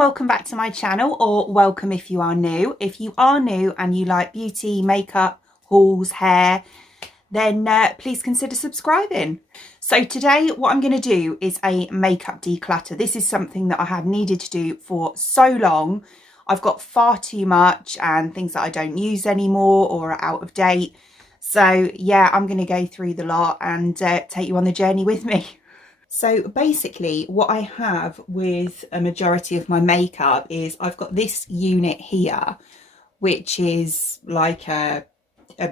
welcome back to my channel, or welcome if you are new. If you are new and you like beauty, makeup, hauls, hair, then please consider subscribing. So today what I'm going to do is a makeup declutter. This is something that I have needed to do for so long. I've got far too much and things that I don't use anymore or are out of date. So yeah, I'm going to go through the lot and take you on the journey with me. So basically what I have with a majority of my makeup is I've got this unit here, which is like a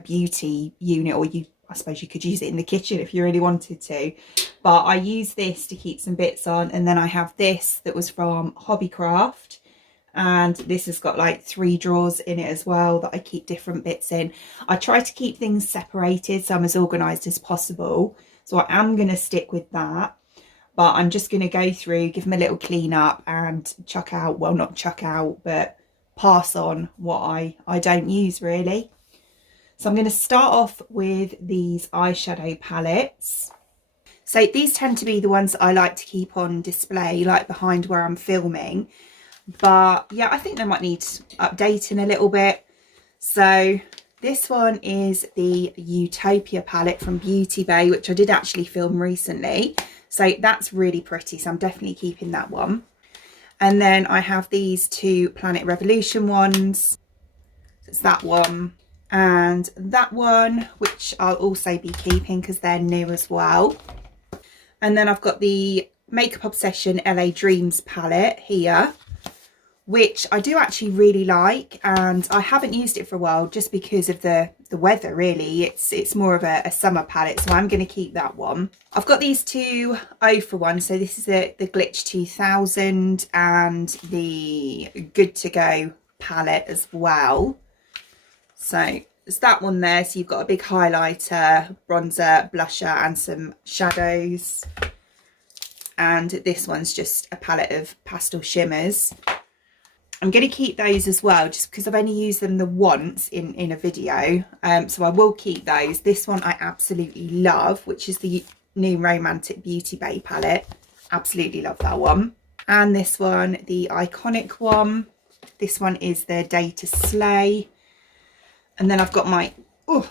beauty unit, or I suppose you could use it in the kitchen if you really wanted to. But I use this to keep some bits on. And then I have this that was from Hobbycraft. And this has got like 3 drawers in it as well that I keep different bits in. I try to keep things separated so I'm as organised as possible. So I am going to stick with that. But I'm just going to go through, give them a little clean up and chuck out, well, not chuck out, but pass on what I don't use really. So I'm going to start off with these eyeshadow palettes. So these tend to be the ones that I like to keep on display, like behind where I'm filming. But yeah, I think they might need updating a little bit. So this one is the Utopia palette from Beauty Bay, which I did actually film recently. So that's really pretty. So I'm definitely keeping that one. And then I have these 2 Planet Revolution ones. So it's that one and that one, which I'll also be keeping because they're new as well. And then I've got the Makeup Obsession LA Dreams palette here, which I do actually really like, and I haven't used it for a while just because of the weather really. It's more of a summer palette, so I'm going to keep that one. I've got these 2 0 for 1, so this is the Glitch 2000 and the Good to Go palette as well. So it's that one there. So you've got a big highlighter, bronzer, blusher and some shadows. And this one's just a palette of pastel shimmers. I'm going to keep those as well just because I've only used them the once in a video. So I will keep those. This one I absolutely love, which is the new Romantic Beauty Bay palette. Absolutely love that one. And this one, the iconic one. This one is the Day to Slay. And then I've got my, oh,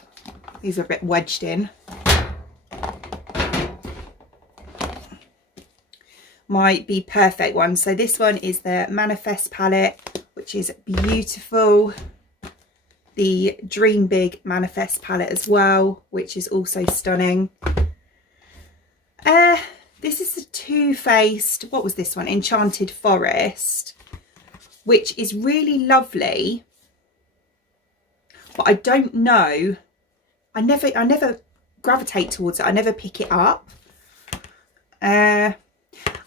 these are a bit wedged in. My Be Perfect one. So this one is the Manifest palette, which is beautiful. The Dream Big Manifest palette as well, which is also stunning. This is the Too Faced, what was this one? Enchanted Forest, which is really lovely. But I don't know. I never gravitate towards it. I never pick it up.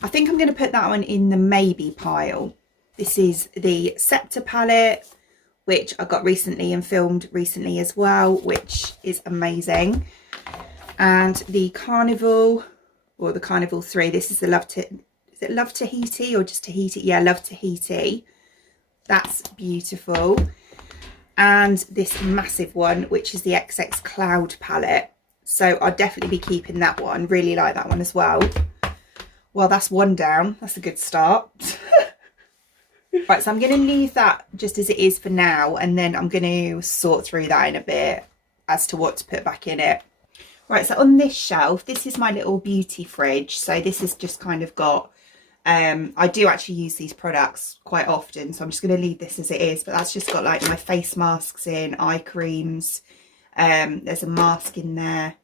I think I'm going to put that one in the maybe pile. This is the Scepter palette, which I got recently and filmed recently as well, which is amazing. And the Carnival, or the Carnival 3, this is the is it Love Tahiti or just Tahiti? Yeah, Love Tahiti. That's beautiful. And this massive one, which is the XX Cloud palette. So I'll definitely be keeping that one. Really like that one as well. Well, that's one down. That's a good start. Right, so I'm going to leave that just as it is for now, and then I'm going to sort through that in a bit as to what to put back in it. Right, so on this shelf, this is my little beauty fridge. So this has just kind of got, I do actually use these products quite often, so I'm just going to leave this as it is, but that's just got like my face masks in, eye creams, there's a mask in there,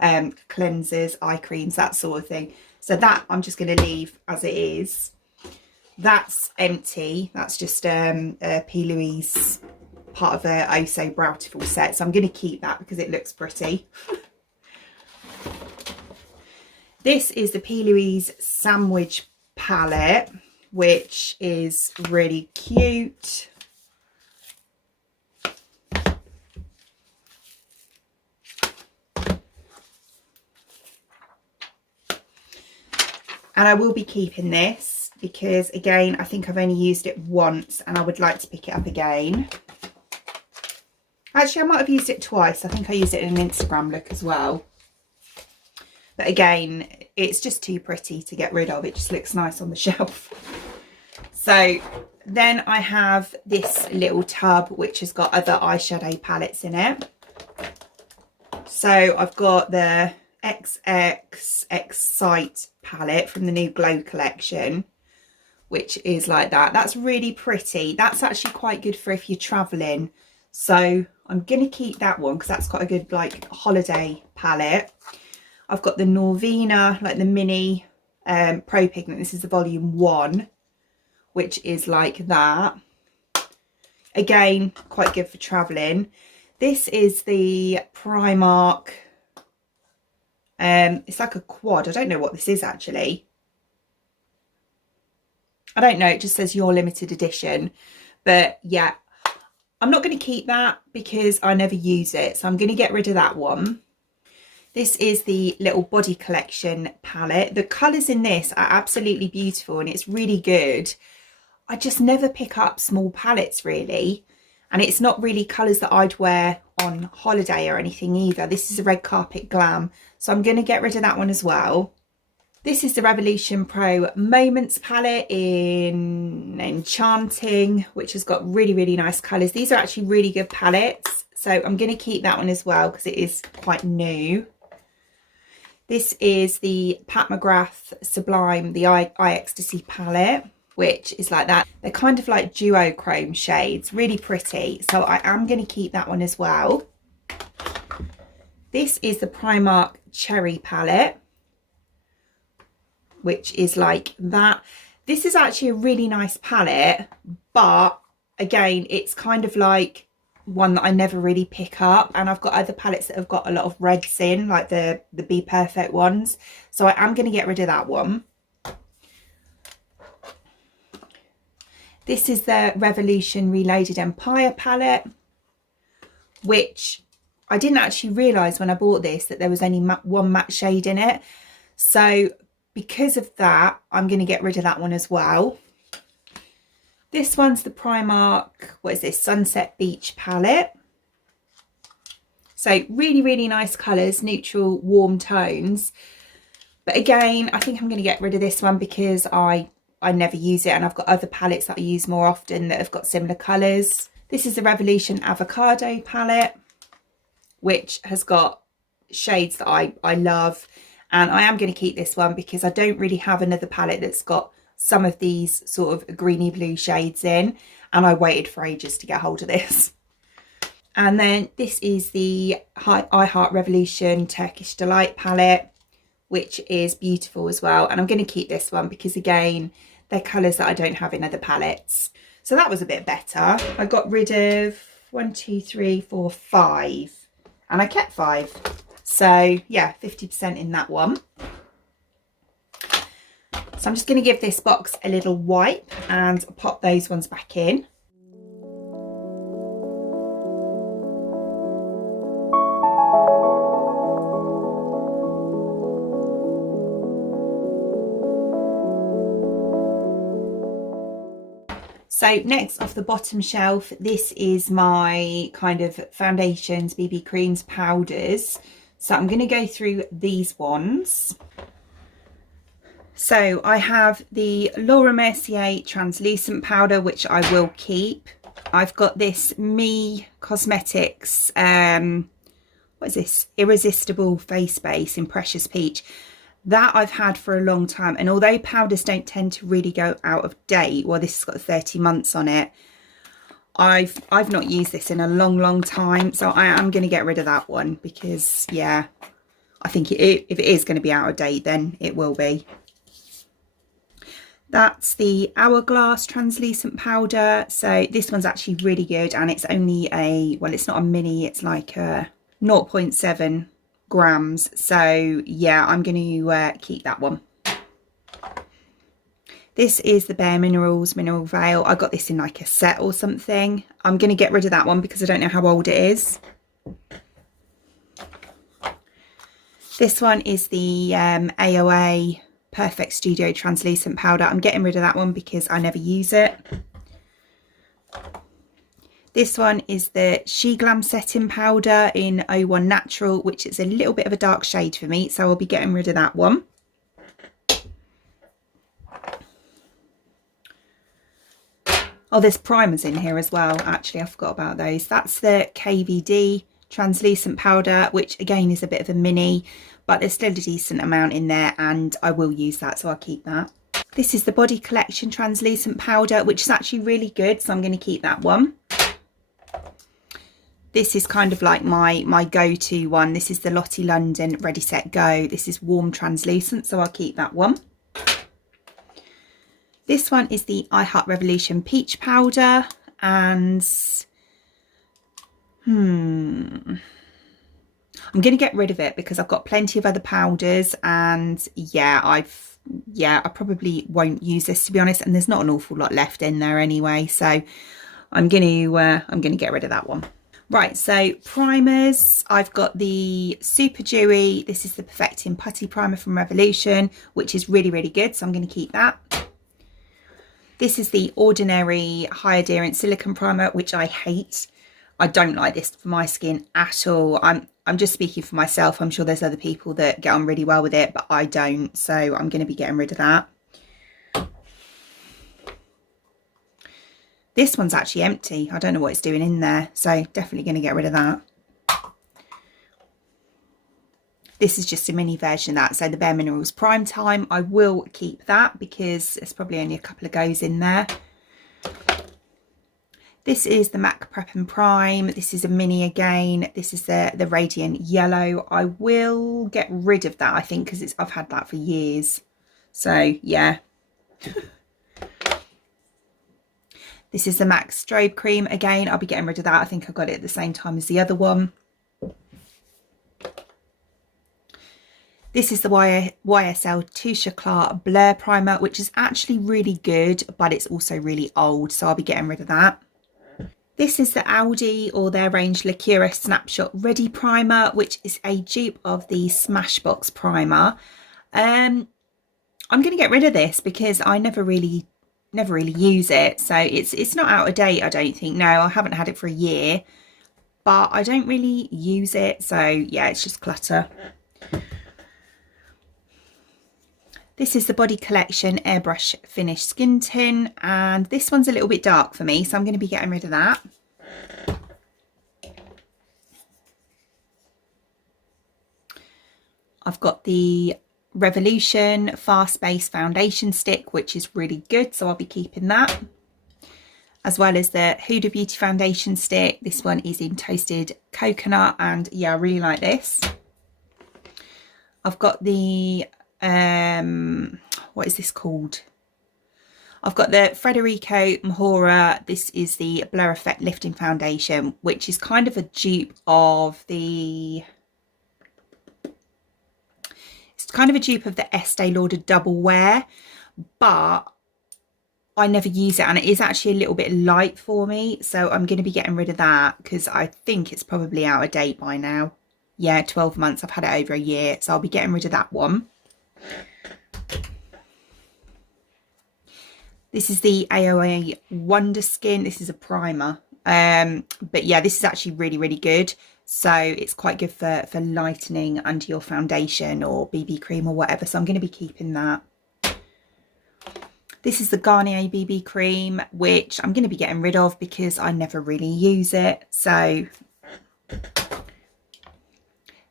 cleansers, eye creams, that sort of thing. So that I'm just going to leave as it is. That's empty. That's just P. Louise, part of a Oh So Beautiful set. So I'm going to keep that because it looks pretty. This is the P. Louise Sandwich palette, which is really cute. And I will be keeping this because, again, I think I've only used it once and I would like to pick it up again. Actually, I might have used it twice. I think I used it in an Instagram look as well. But again, it's just too pretty to get rid of. It just looks nice on the shelf. So then I have this little tub which has got other eyeshadow palettes in it. So I've got the XX Excite palette from the new Glow collection, which is like that. That's really pretty. That's actually quite good for if you're traveling. So I'm going to keep that one because that's quite a good like holiday palette. I've got the Norvina, like the mini Pro Pigment. This is the volume 1, which is like that. Again, quite good for traveling. This is the Primark. It's like a quad. I don't know what this is actually. I don't know. It just says your limited edition. But yeah, I'm not going to keep that because I never use it. So I'm going to get rid of that one. This is the little body collection palette. The colours in this are absolutely beautiful and it's really good. I just never pick up small palettes really. And it's not really colours that I'd wear on holiday or anything either. This is a Red Carpet Glam. So I'm going to get rid of that one as well. This is the Revolution Pro Moments palette in Enchanting, which has got really, really nice colours. These are actually really good palettes. So I'm going to keep that one as well because it is quite new. This is the Pat McGrath Sublime, the Eye Ecstasy palette, which is like that. They're kind of like duochrome shades, really pretty. So I am going to keep that one as well. This is the Primark Cherry palette, which is like that. This is actually a really nice palette, but again, it's kind of like one that I never really pick up, and I've got other palettes that have got a lot of reds in, like the Be Perfect ones. So I am going to get rid of that one. This is the Revolution Reloaded Empire palette, which I didn't actually realise when I bought this that there was only one matte shade in it. So because of that, I'm going to get rid of that one as well. This one's the Primark, what is this, Sunset Beach palette. So really, really nice colours, neutral, warm tones. But again, I think I'm going to get rid of this one because I never use it, and I've got other palettes that I use more often that have got similar colours. This is the Revolution Avocado palette, which has got shades that I love. And I am going to keep this one because I don't really have another palette that's got some of these sort of greeny blue shades in. And I waited for ages to get hold of this. And then this is the I Heart Revolution Turkish Delight palette, which is beautiful as well. And I'm going to keep this one because, again, they're colours that I don't have in other palettes. So that was a bit better. I got rid of 1, 2, 3, 4, 5. And I kept 5. So yeah, 50% in that one. So I'm just going to give this box a little wipe and pop those ones back in. So next off the bottom shelf, this is my kind of foundations, BB creams, powders. So I'm going to go through these ones. So I have the Laura Mercier translucent powder, which I will keep. I've got this Me Cosmetics, what is this? Irresistible Face Base in Precious Peach. That I've had for a long time, and although powders don't tend to really go out of date, well, this has got 30 months on it, I've not used this in a long time, so I am going to get rid of that one because, yeah, I think if it is going to be out of date, then it will be. That's the Hourglass translucent powder. So this one's actually really good, and it's only a, well, it's not a mini, it's like a 0.7 grams. So yeah, I'm going to keep that one. This is the Bare Minerals Mineral Veil. I got this in like a set or something. I'm going to get rid of that one because I don't know how old it is. This one is the AOA Perfect Studio Translucent Powder. I'm getting rid of that one because I never use it. This one is the She Glam Setting Powder in 01 Natural, which is a little bit of a dark shade for me, so I'll be getting rid of that one. Oh, there's primers in here as well. Actually, I forgot about those. That's the KVD translucent powder, which again is a bit of a mini, but there's still a decent amount in there and I will use that, so I'll keep that. This is the Body Collection translucent powder, which is actually really good, so I'm going to keep that one. This is kind of like my go-to one. This is the Lottie London Ready Set Go. This is warm translucent, so I'll keep that one. This one is the I Heart Revolution Peach Powder, and I'm going to get rid of it because I've got plenty of other powders, and yeah, I probably won't use this, to be honest, and there's not an awful lot left in there anyway, so I'm going to get rid of that one. Right, so primers, I've got the Super Dewy. This is the Perfecting Putty Primer from Revolution, which is really, really good, so I'm going to keep that. This is the Ordinary High Adherence Silicone Primer, which I hate. I don't like this for my skin at all. I'm just speaking for myself. I'm sure there's other people that get on really well with it, but I don't, so I'm going to be getting rid of that. This one's actually empty. I don't know what it's doing in there, so definitely going to get rid of that. This is just a mini version of that, so the Bare Minerals Prime Time. I will keep that because there's probably only a couple of goes in there. This is the MAC Prep and Prime. This is a mini again. This is the Radiant Yellow. I will get rid of that, I think, because I've had that for years. So, yeah. This is the MAC Strobe Cream. Again, I'll be getting rid of that. I think I got it at the same time as the other one. This is the YSL Touche Eclat Blur Primer, which is actually really good, but it's also really old, so I'll be getting rid of that. This is the Aldi or their range Lacura Snapshot Ready Primer, which is a dupe of the Smashbox Primer. I'm going to get rid of this because I never really use it, so it's not out of date, I don't think. No, I haven't had it for a year, but I don't really use it, so yeah, it's just clutter. This is the Body Collection Airbrush Finish Skin Tint, and this one's a little bit dark for me, so I'm going to be getting rid of that. I've got the Revolution Fast Base Foundation Stick, which is really good, so I'll be keeping that. As well as the Huda Beauty Foundation Stick. This one is in Toasted Coconut, and yeah, I really like this. I've got the what is this called? I've got the Federico Mahora. This is the Blur Effect Lifting Foundation, which is kind of a dupe of the... It's kind of a dupe of the Estee Lauder Double Wear, but I never use it, and it is actually a little bit light for me, so I'm going to be getting rid of that because I think it's probably out of date by now. Yeah, 12 months. I've had it over a year, so I'll be getting rid of that one. This is the AOA Wonder Skin. This is a primer, but yeah, this is actually really, really good. So it's quite good for lightening under your foundation or BB cream or whatever, so I'm going to be keeping that. This is the Garnier BB cream, which I'm going to be getting rid of because I never really use it. So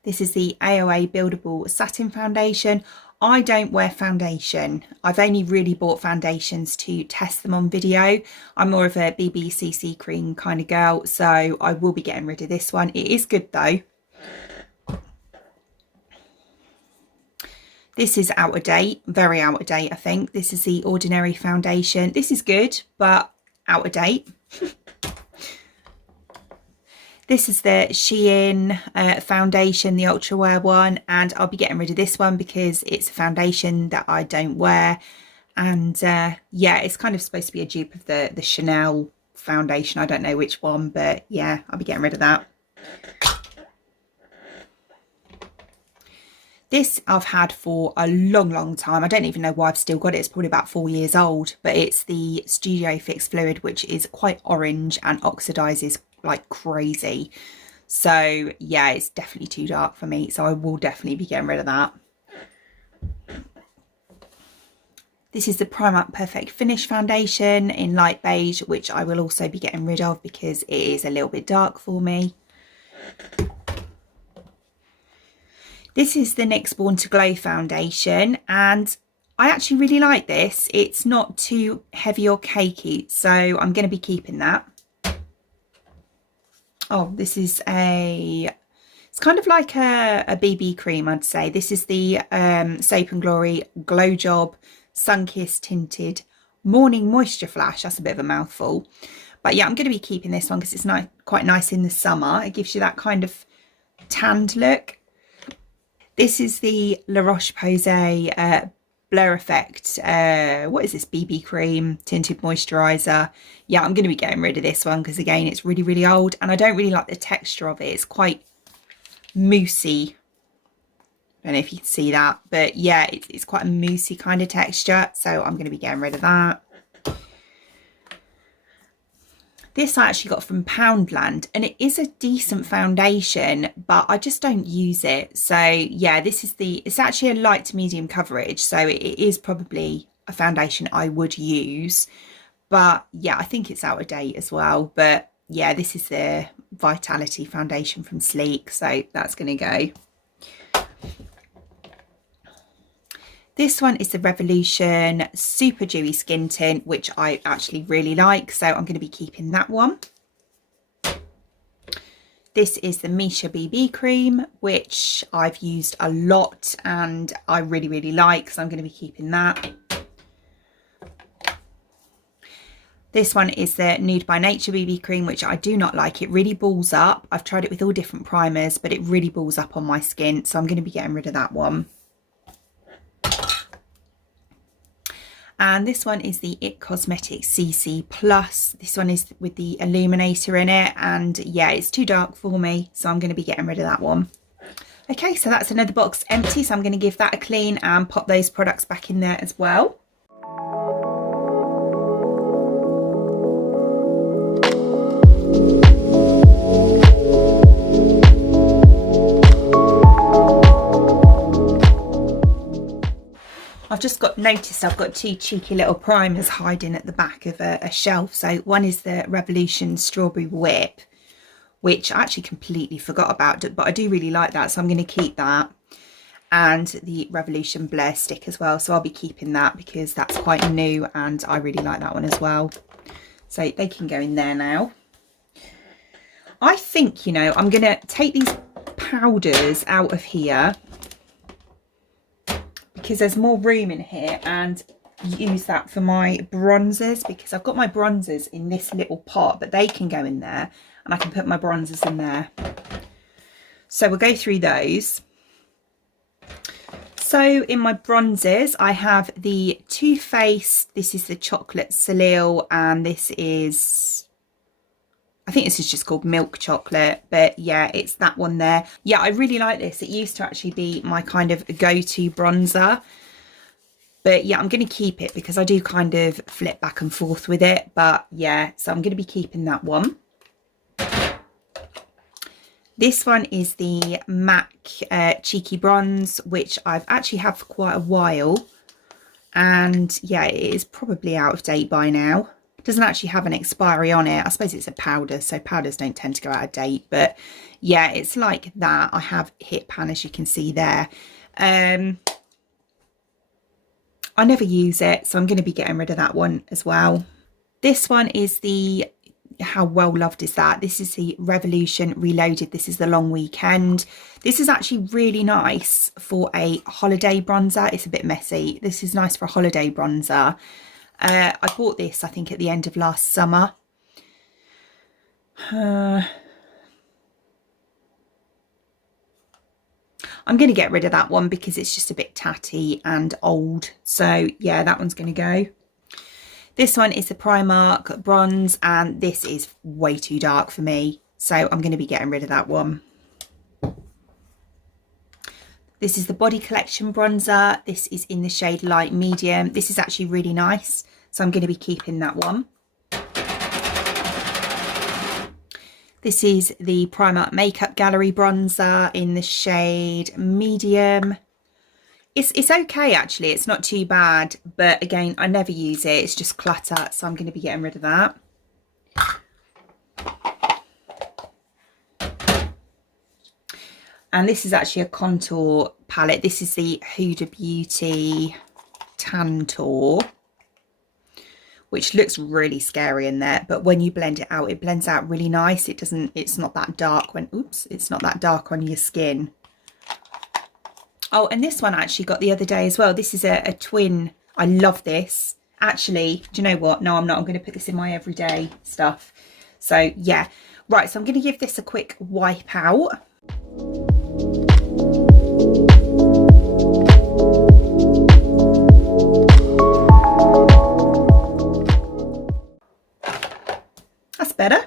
this is the AOA Buildable Satin Foundation. I don't wear foundation. I've only really bought foundations to test them on video. I'm more of a BB cream kind of girl, so I will be getting rid of this one. It is good though. This is out of date, very out of date, I think. This is the Ordinary Foundation. This is good, but out of date. This is the Shein foundation, the Ultra Wear one, and I'll be getting rid of this one because it's a foundation that I don't wear. And yeah, it's kind of supposed to be a dupe of the Chanel foundation. I don't know which one, but yeah, I'll be getting rid of that. This I've had for a long, long time. I don't even know why I've still got it. It's probably about 4 years old, but it's the Studio Fix Fluid, which is quite orange and oxidizes like crazy. So yeah, it's definitely too dark for me, so I will definitely be getting rid of that. This is the Primark Perfect Finish foundation in light beige, which I will also be getting rid of because it is a little bit dark for me. This is the NYX Born to Glow foundation, and I actually really like this. It's not too heavy or cakey, so I'm going to be keeping that. Oh, this is it's kind of like a BB cream, I'd say. This is the Soap and Glory Glow Job Sun-Kissed Tinted Morning Moisture Flash. That's a bit of a mouthful. But yeah, I'm going to be keeping this one because it's quite nice in the summer. It gives you that kind of tanned look. This is the La Roche-Posay Blur Effect. What is this? BB cream tinted moisturizer. Yeah, I'm going to be getting rid of this one because again, it's really, really old and I don't really like the texture of it. It's quite moussey. I don't know if you can see that, but yeah, it's quite a moussey kind of texture. So I'm going to be getting rid of that. This I actually got from Poundland and it is a decent foundation, but I just don't use it. So yeah, it's actually a light to medium coverage. So it is probably a foundation I would use, but yeah, I think it's out of date as well. But yeah, this is the Vitality foundation from Sleek. So that's going to go. This one is the Revolution Super Dewy Skin Tint, which I actually really like. So I'm going to be keeping that one. This is the Misha BB Cream, which I've used a lot and I really, really like. So I'm going to be keeping that. This one is the Nude by Nature BB Cream, which I do not like. It really balls up. I've tried it with all different primers, but it really balls up on my skin. So I'm going to be getting rid of that one. And this one is the IT Cosmetics CC Plus. This one is with the illuminator in it. And yeah, it's too dark for me. So I'm going to be getting rid of that one. Okay, so that's another box empty. So I'm going to give that a clean and pop those products back in there as well. I've just noticed I've got two cheeky little primers hiding at the back of a shelf. So one is the Revolution Strawberry Whip, which I actually completely forgot about, but I do really like that. So I'm going to keep that. And the Revolution Blur Stick as well. So I'll be keeping that because that's quite new and I really like that one as well. So they can go in there now. I think, you know, I'm going to take these powders out of here, because there's more room in here, and use that for my bronzers, because I've got my bronzers in this little pot, but they can go in there and I can put my bronzers in there. So we'll go through those. So in my bronzers, I have the Too Faced, this is the Chocolate Soleil, and this is, I think this is just called Milk Chocolate, but yeah, it's that one there. Yeah, I really like this. It used to actually be my kind of go-to bronzer, but yeah, I'm going to keep it because I do kind of flip back and forth with it. But yeah, so I'm going to be keeping that one. This one is the MAC Cheeky Bronze, which I've actually had for quite a while. And yeah, it is probably out of date by now. It doesn't actually have an expiry on it. I suppose it's a powder, so powders don't tend to go out of date. But yeah, it's like that. I have Hit Pan, as you can see there. I never use it, so I'm going to be getting rid of that one as well. This one is the, how well loved is that? This is the Revolution Reloaded. This is the Long Weekend. This is actually really nice for a holiday bronzer. It's a bit messy. This is nice for a holiday bronzer. I bought this, I think, at the end of last summer. I'm going to get rid of that one because it's just a bit tatty and old. So yeah, that one's going to go. This one is the Primark Bronze, and this is way too dark for me. So I'm going to be getting rid of that one. This is the Body Collection bronzer. This is in the shade Light Medium. This is actually really nice, so I'm going to be keeping that one. This is the Primark Makeup Gallery bronzer in the shade Medium. It's okay, actually. It's not too bad, but again, I never use it. It's just clutter, so I'm going to be getting rid of that. And this is actually a contour palette. This is the Huda Beauty Tantour, which looks really scary in there, but when you blend it blends out really nice. It's not that dark it's not that dark on your skin. Oh, and this one I actually got the other day as well. This is a twin. I love this. Actually, do you know what? No, I'm not. I'm going to put this in my everyday stuff. So yeah. Right, so I'm going to give this a quick wipe out. That's better.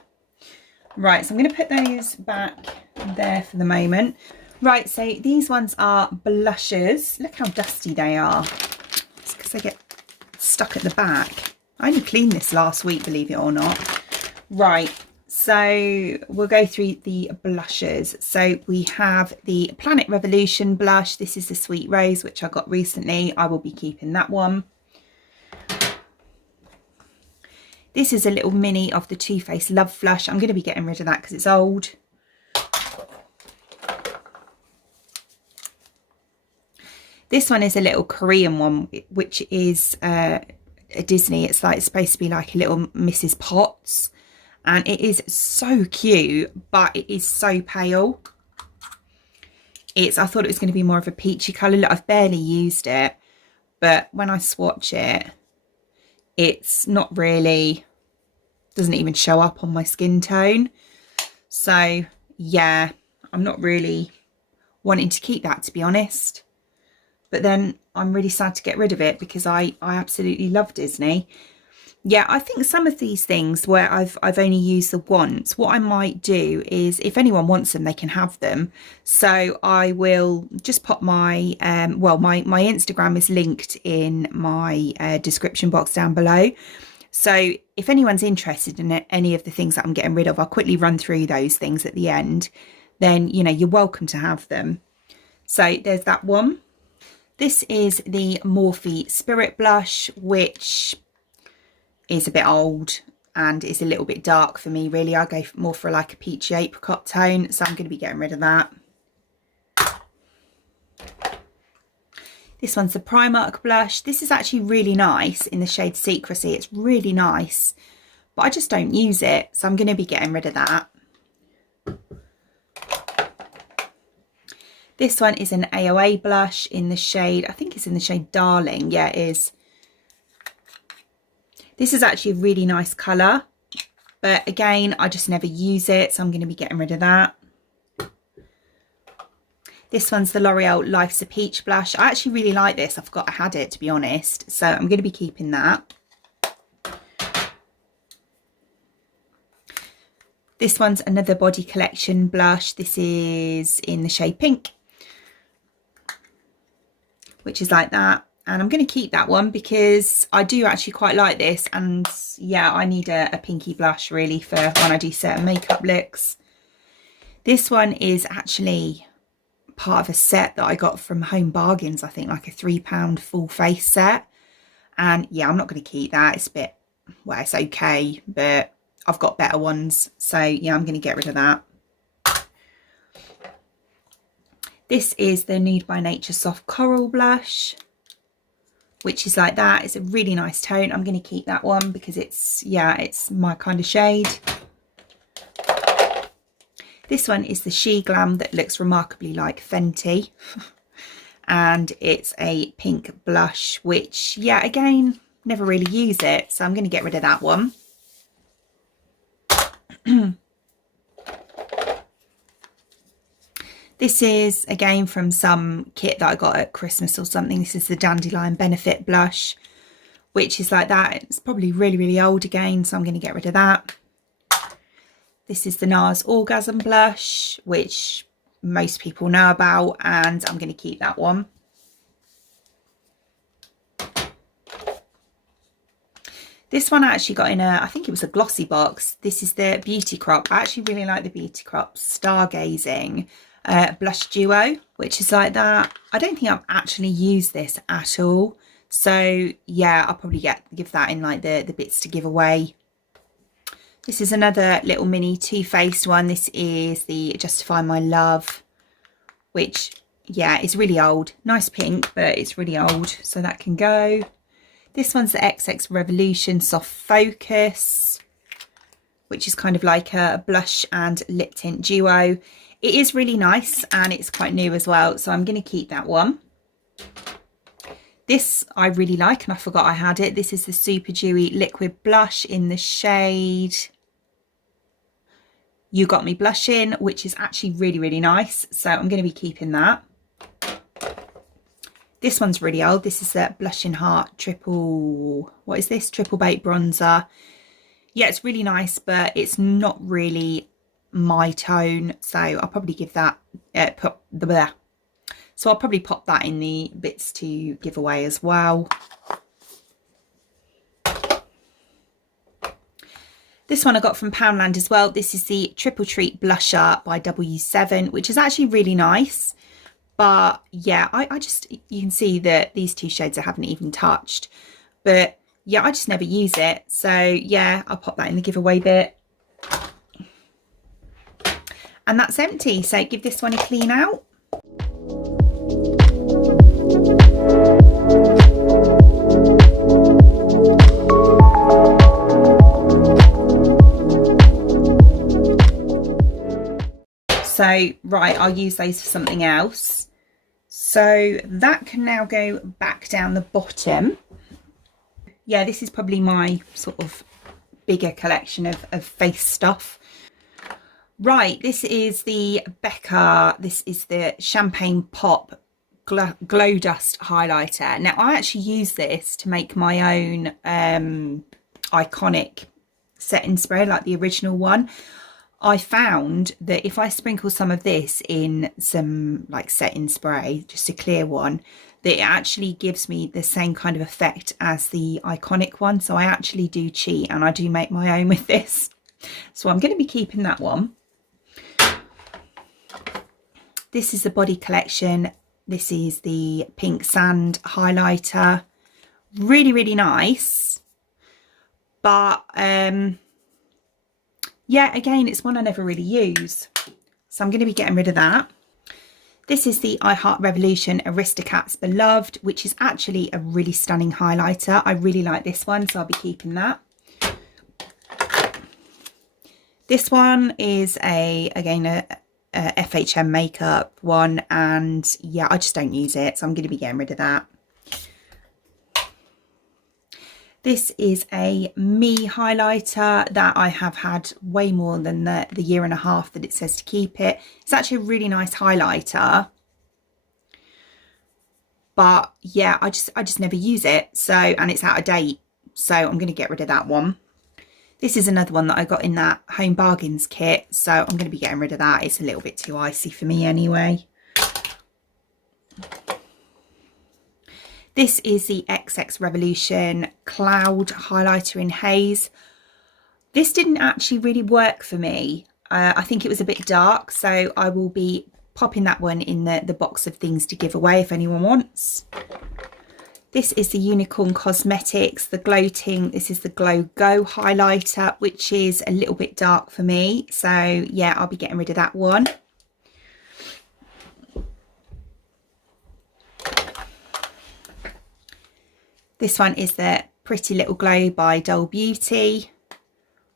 Right, so I'm going to put those back there for the moment. Right, so these ones are blushes. Look how dusty they are. It's because they get stuck at the back. I only cleaned this last week, believe it or not. Right, so we'll go through the blushes. So we have the Planet Revolution blush. This is the Sweet Rose, which I got recently. I will be keeping that one. This is a little mini of the Too Faced Love Flush. I'm going to be getting rid of that because it's old. This one is a little Korean one, which is a Disney. It's supposed to be like a little Mrs. Potts. And it is so cute, but it is so pale. I thought it was going to be more of a peachy colour. Look, I've barely used it, but when I swatch it, it's not really, doesn't even show up on my skin tone. So yeah, I'm not really wanting to keep that, to be honest. But then I'm really sad to get rid of it because I absolutely love Disney. Yeah, I think some of these things where I've only used them once, what I might do is if anyone wants them, they can have them. So I will just pop my, well, my Instagram is linked in my description box down below. So if anyone's interested in any of the things that I'm getting rid of, I'll quickly run through those things at the end. Then, you know, you're welcome to have them. So there's that one. This is the Morphe Spirit Blush, which is a bit old and is a little bit dark for me, really. I go more for like a peachy apricot tone, so I'm going to be getting rid of that. This one's the Primark blush. This is actually really nice in the shade Secrecy. It's really nice, but I just don't use it, so I'm going to be getting rid of that. This one is an AOA blush in the shade, I think it's in the shade Darling. Yeah, it is. This is actually a really nice colour, but again, I just never use it, so I'm going to be getting rid of that. This one's the L'Oreal Life's a Peach blush. I actually really like this. I forgot I had it, to be honest, so I'm going to be keeping that. This one's another Body Collection blush. This is in the shade Pink, which is like that. And I'm going to keep that one because I do actually quite like this. And yeah, I need a pinky blush really for when I do certain makeup looks. This one is actually part of a set that I got from Home Bargains, I think, like a £3 full face set. And yeah, I'm not going to keep that. It's a bit, well, it's okay, but I've got better ones. So yeah, I'm going to get rid of that. This is the Nude by Nature Soft Coral blush, which is like that. It's a really nice tone. I'm going to keep that one because it's, yeah, it's my kind of shade. This one is the She Glam that looks remarkably like Fenty. And it's a pink blush, which, yeah, again, never really use it. So I'm going to get rid of that one. This is, again, from some kit that I got at Christmas or something. This is the Dandelion Benefit blush, which is like that. It's probably really, really old again, so I'm going to get rid of that. This is the NARS Orgasm blush, which most people know about, and I'm going to keep that one. This one I actually got in a, I think it was a glossy box. This is the Beauty Crop. I actually really like the Beauty Crop Stargazing Blush Duo, which is like that. I don't think I've actually used this at all. So yeah, I'll probably give that in like the bits to give away. This is another little mini Too Faced one. This is the Justify My Love, which, yeah, is really old. Nice pink, but it's really old, so that can go. This one's the XX Revolution Soft Focus, which is kind of like a blush and lip tint duo. It is really nice, and it's quite new as well, so I'm going to keep that one. This I really like, and I forgot I had it. This is the Super Dewy Liquid Blush in the shade You Got Me Blushing, which is actually really, really nice. So I'm going to be keeping that. This one's really old. This is the Blushing Heart Triple, what is this? Triple Baked Bronzer. Yeah, it's really nice, but it's not really my tone. So I'll probably give that, so I'll probably pop that in the bits to give away as well. This one I got from Poundland as well. This is the Triple Treat Blusher by W7, which is actually really nice. But yeah, I just, you can see that these two shades I haven't even touched. But yeah, I just never use it. So yeah, I'll pop that in the giveaway bit. And that's empty. So give this one a clean out. So, right, I'll use those for something else. So that can now go back down the bottom. Yeah, this is probably my sort of bigger collection of face stuff. Right, this is the Becca, this is the Champagne Pop Glow Dust Highlighter. Now, I actually use this to make my own iconic setting spray, like the original one. I found that if I sprinkle some of this in some like setting spray, just a clear one, that it actually gives me the same kind of effect as the iconic one. So I actually do cheat and I do make my own with this. So I'm going to be keeping that one. This is the Body Collection. This is the Pink Sand Highlighter. Really, really nice. But yeah, again, it's one I never really use. So I'm going to be getting rid of that. This is the I Heart Revolution Aristocats Beloved, which is actually a really stunning highlighter. I really like this one, so I'll be keeping that. This one is again a FHM makeup one, and yeah, I just don't use it, so I'm going to be getting rid of that. This is a Me highlighter that I have had way more than the year and a half that it says to keep it. It's actually a really nice highlighter, but yeah, I just never use it. So, and it's out of date, so I'm going to get rid of that one. This is another one that I got in that Home Bargains kit, so I'm going to be getting rid of that. It's a little bit too icy for me anyway. This is the XX Revolution Cloud Highlighter in Haze. This didn't actually really work for me. I think it was a bit dark, so I will be popping that one in the box of things to give away if anyone wants. This is the Unicorn Cosmetics, the Gloating. This is the Glow Go highlighter, which is a little bit dark for me. So yeah, I'll be getting rid of that one. This one is the Pretty Little Glow by Doll Beauty,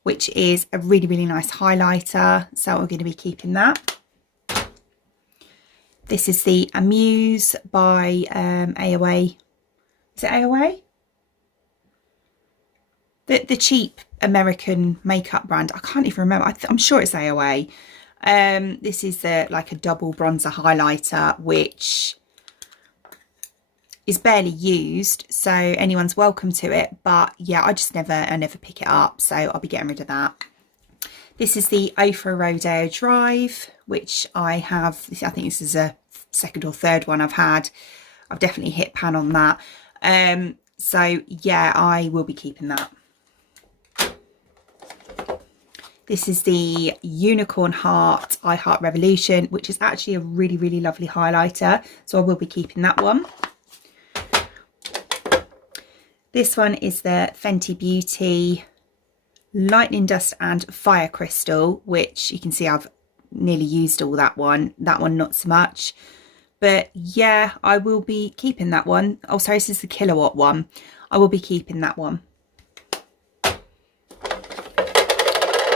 which is a really, really nice highlighter. So I'm going to be keeping that. This is the Amuse by AOA. Is it AOA? The cheap American makeup brand. I can't even remember. I'm sure it's AOA. This is like a double bronzer highlighter, which is barely used, so anyone's welcome to it, but yeah, I never pick it up, so I'll be getting rid of that. This is the Ofra Rodeo Drive, which I have, I think this is a second or third one I've had. I've definitely hit pan on that. So yeah, I will be keeping that. This is the Unicorn Heart I Heart Revolution, which is actually a really, really lovely highlighter. So I will be keeping that one. This one is the Fenty Beauty Lightning Dust and Fire Crystal, which you can see I've nearly used all that one. That one not so much. But yeah, I will be keeping that one. Oh, sorry, this is the Kilowatt one. I will be keeping that one.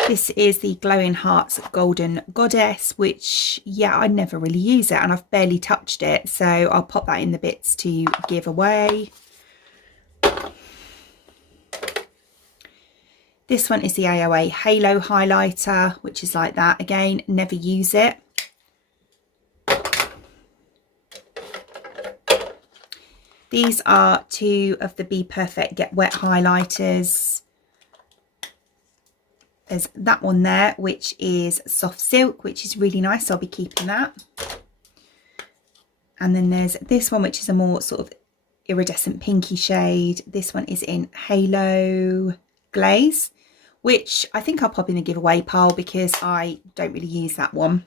This is the Glowing Hearts Golden Goddess, which, yeah, I never really use it and I've barely touched it. So I'll pop that in the bits to give away. This one is the AOA Halo Highlighter, which is like that. Again, never use it. These are two of the Be Perfect Get Wet highlighters. There's that one there, which is Soft Silk, which is really nice. So I'll be keeping that. And then there's this one, which is a more sort of iridescent pinky shade. This one is in Halo Glaze, which I think I'll pop in the giveaway pile because I don't really use that one.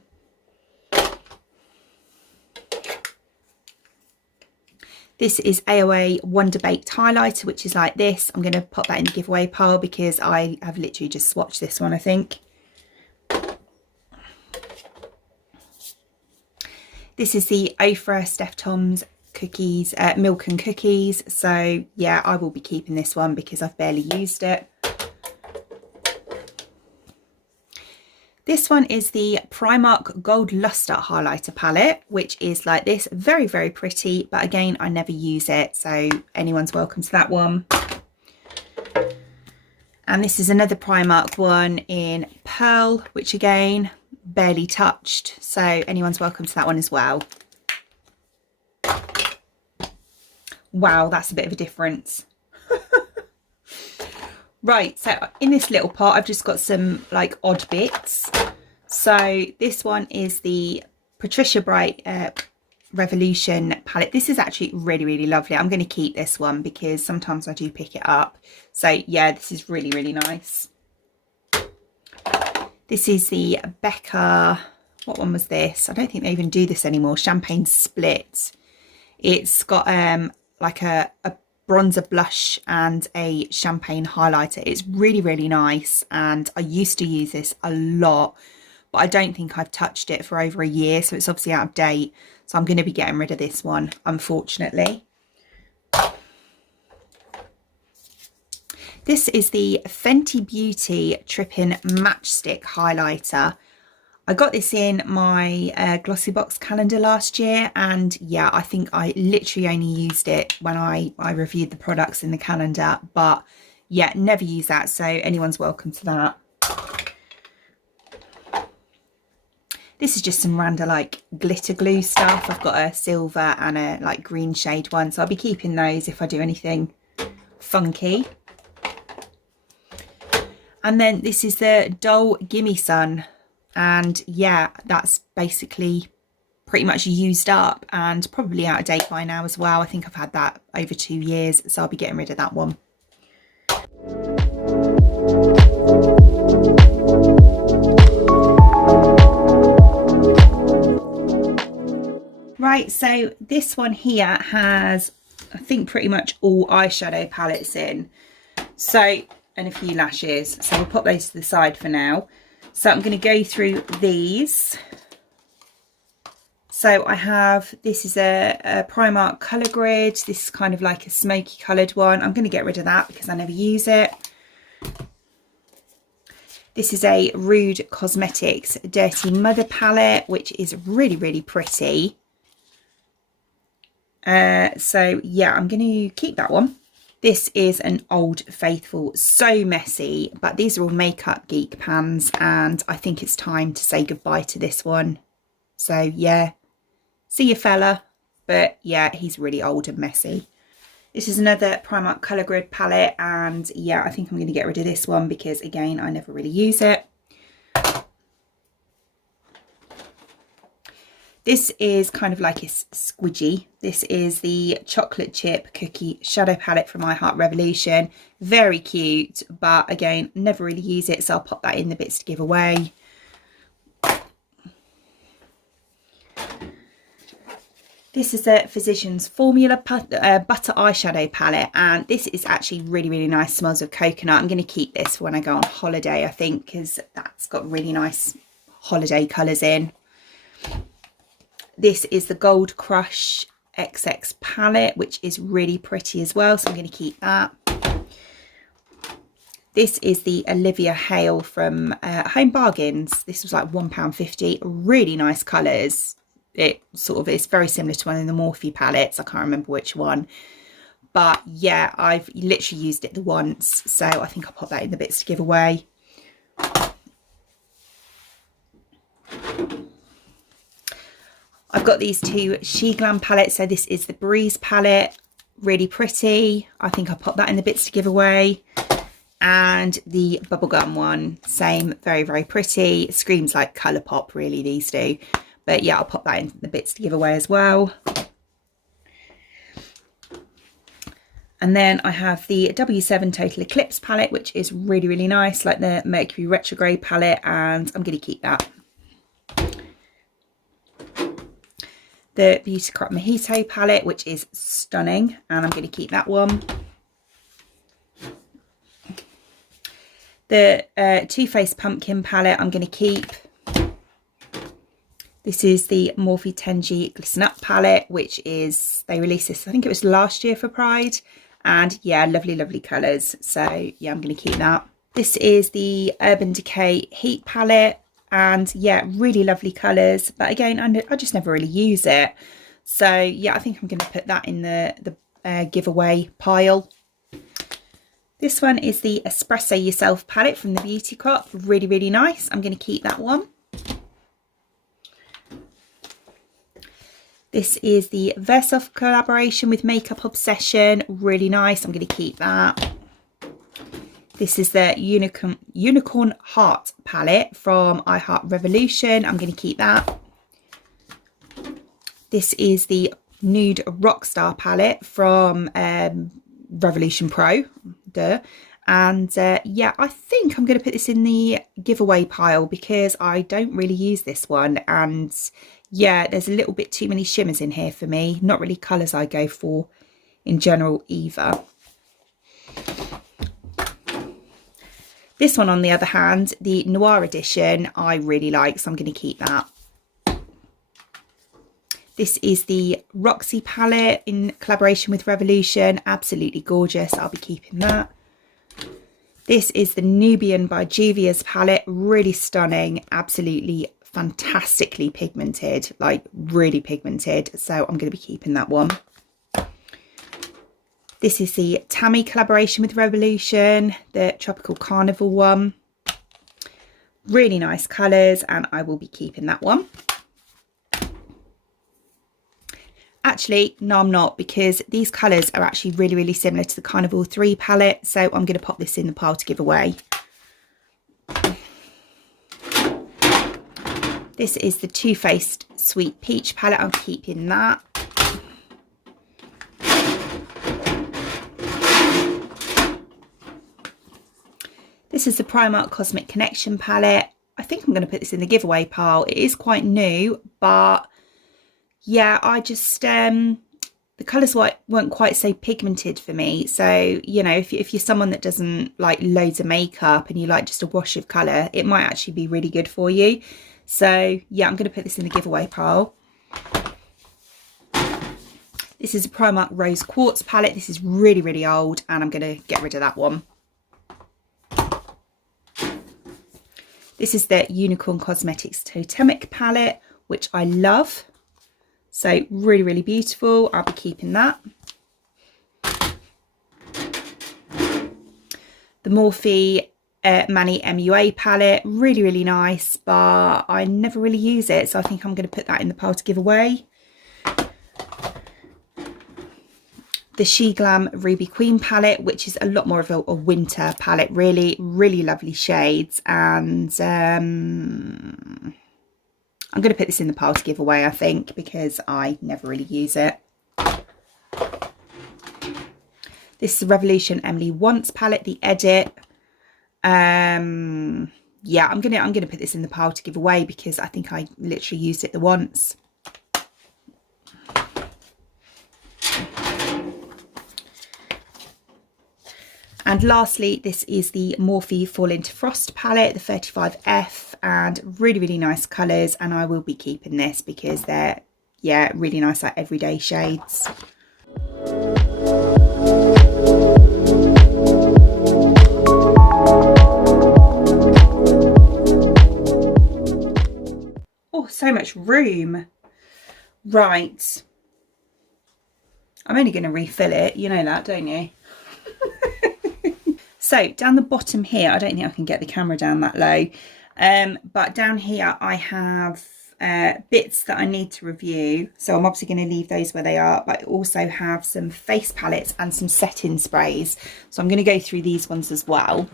This is AOA Wonder Baked Highlighter, which is like this. I'm going to pop that in the giveaway pile because I have literally just swatched this one, I think. This is the Ofra Steph Tom's cookies, milk and cookies. So yeah, I will be keeping this one because I've barely used it. This one is the Primark Gold Luster Highlighter Palette, which is like this. Very, very pretty. But again, I never use it. So anyone's welcome to that one. And this is another Primark one in Pearl, which again, barely touched. So anyone's welcome to that one as well. Wow, that's a bit of a difference. Right, so in this little pot, I've just got some like odd bits. So this one is the Patricia Bright Revolution palette. This is actually really, really lovely. I'm going to keep this one because sometimes I do pick it up. So yeah, this is really, really nice. This is the Becca, what one was this? I don't think they even do this anymore. Champagne Split. It's got like a bronzer blush and a champagne highlighter. It's really, really nice, and I used to use this a lot, but I don't think I've touched it for over a year, so it's obviously out of date. So I'm going to be getting rid of this one, unfortunately. This is the Fenty Beauty Trippin' Matchstick Highlighter. I got this in my Glossy Box calendar last year, and yeah, I think I literally only used it when I reviewed the products in the calendar, but yeah, never use that, so anyone's welcome to that. This is just some random like glitter glue stuff. I've got a silver and a like green shade one, so I'll be keeping those if I do anything funky. And then this is the Dole Gimme Sun. And yeah, that's basically pretty much used up and probably out of date by now as well. I think I've had that over 2 years, so I'll be getting rid of that one. Right, so this one here has, I think, pretty much all eyeshadow palettes in. So, and a few lashes. So we'll pop those to the side for now. So I'm going to go through these. So I have, this is a Primark Colour Grid. This is kind of like a smoky coloured one. I'm going to get rid of that because I never use it. This is a Rude Cosmetics Dirty Mother palette, which is really, really pretty. So yeah, I'm going to keep that one. This is an Old Faithful, so messy, but these are all Makeup Geek pans, and I think it's time to say goodbye to this one. So yeah, see you fella, but yeah, he's really old and messy. This is another Primark Colour Grid palette, and yeah, I think I'm going to get rid of this one because again, I never really use it. This is kind of like a squidgy. This is the chocolate chip cookie shadow palette from reorganise. Very cute, but again, never really use it, so I'll pop that in the bits to give away. This is the Physicians Formula Butter Eyeshadow Palette, and this is actually really, really nice. Smells of coconut. I'm going to keep this for when I go on holiday, I think, because that's got really nice holiday colours in. This is the Gold Crush XX palette, which is really pretty as well, so I'm going to keep that. This is the Olivia Hale from Home Bargains. This was like £1.50. Really nice colours. It sort of is very similar to one of the Morphe palettes. I can't remember which one. But yeah, I've literally used it once, so I think I'll pop that in the bits to give away. I've got these two She Glam palettes. So this is the Breeze palette, really pretty. I think I'll pop that in the bits to give away. And the Bubblegum one, same, very, very pretty. It screams like Colourpop, really, these do. But yeah, I'll pop that in the bits to give away as well. And then I have the W7 Total Eclipse palette, which is really, really nice, like the Mercury Retrograde palette, and I'm going to keep that. The Beauty Crop Mojito palette, which is stunning, and I'm going to keep that one. The Too Faced Pumpkin palette, I'm going to keep. This is the Morphe 10G Glisten Up palette, which is, they released this, I think it was last year for Pride. And yeah, lovely, lovely colours. So yeah, I'm going to keep that. This is the Urban Decay Heat palette. And yeah, really lovely colours. But again, I just never really use it. So yeah, I think I'm going to put that in the giveaway pile. This one is the Espresso Yourself palette from the Beauty Crop. Really, really nice. I'm going to keep that one. This is the Versoft collaboration with Makeup Obsession. Really nice. I'm going to keep that. This is the Unicorn Heart palette from I Heart Revolution. I'm going to keep that. This is the Nude Rockstar palette from Revolution Pro. Duh. And yeah, I think I'm going to put this in the giveaway pile because I don't really use this one. And yeah, there's a little bit too many shimmers in here for me. Not really colours I go for in general either. This one, on the other hand, the Noir edition, I really like, so I'm going to keep that. This is the Roxy palette in collaboration with Revolution. Absolutely gorgeous. I'll be keeping that. This is the Nubian by Juvia's palette. Really stunning. Absolutely fantastically pigmented. Like, really pigmented. So I'm going to be keeping that one. This is the Tammy collaboration with Revolution, the Tropical Carnival one. Really nice colours, and I will be keeping that one. Actually, no, I'm not, because these colours are actually really, really similar to the Carnival 3 palette. So I'm going to pop this in the pile to give away. This is the Too Faced Sweet Peach palette. I'm keeping that. This is the Primark Cosmic Connection palette. I think I'm going to put this in the giveaway pile. It is quite new, but yeah, I just, the colours weren't quite so pigmented for me. So, you know, if you're someone that doesn't like loads of makeup and you like just a wash of colour, it might actually be really good for you. So yeah, I'm going to put this in the giveaway pile. This is a Primark Rose Quartz palette. This is really, really old, and I'm going to get rid of that one. This is the Unicorn Cosmetics Totemic palette, which I love. So really, really beautiful. I'll be keeping that. The Morphe Mani MUA palette, really, really nice, but I never really use it. So I think I'm going to put that in the pile to give away. The She Glam Ruby Queen palette, which is a lot more of a winter palette. Really, really lovely shades. And I'm going to put this in the pile to give away, I think, because I never really use it. This is the Revolution Emily Once palette, the Edit. Yeah, I'm gonna put this in the pile to give away because I think I literally used it the once. And lastly, this is the Morphe Fall Into Frost palette, the 35F, and really, really nice colours. And I will be keeping this because they're, yeah, really nice, like everyday shades. Oh, so much room. Right. I'm only going to refill it. You know that, don't you? So down the bottom here, I don't think I can get the camera down that low, but down here I have bits that I need to review. So I'm obviously going to leave those where they are, but I also have some face palettes and some setting sprays. So I'm going to go through these ones as well.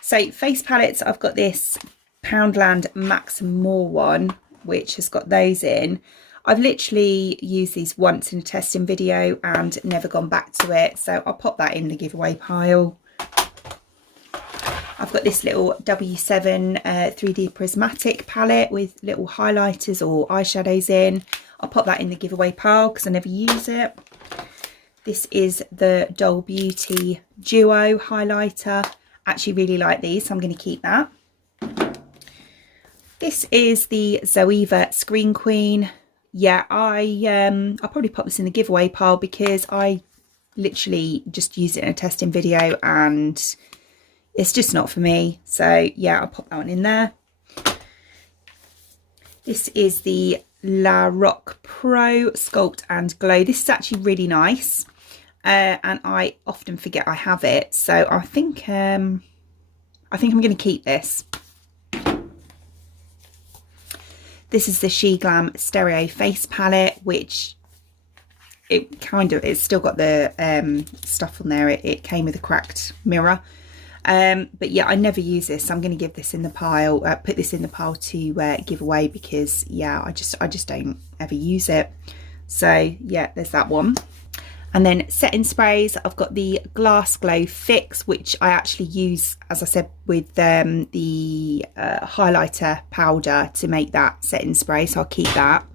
So face palettes, I've got this Poundland Max and More one, which has got those in. I've literally used these once in a testing video and never gone back to it. So I'll pop that in the giveaway pile. I've got this little W7 3D Prismatic palette with little highlighters or eyeshadows in. I'll pop that in the giveaway pile because I never use it. This is the Doll Beauty Duo highlighter. Actually really like these, so I'm going to keep that. This is the Zoeva Screen Queen. Yeah, I'll probably pop this in the giveaway pile because I literally just used it in a testing video and it's just not for me. So yeah, I'll pop that one in there. This is the La Roque Pro Sculpt and Glow. This is actually really nice. And I often forget I have it. So I think I'm going to keep this. This is the She Glam Stereo Face Palette, which it's still got the stuff on there. It came with a cracked mirror. But yeah, I never use this, so I'm going to give this in the pile, put this in the pile to give away because yeah, I just don't ever use it. So yeah, there's that one. And then setting sprays, I've got the Glass Glow Fix, which I actually use, as I said, with the highlighter powder to make that setting spray, so I'll keep that.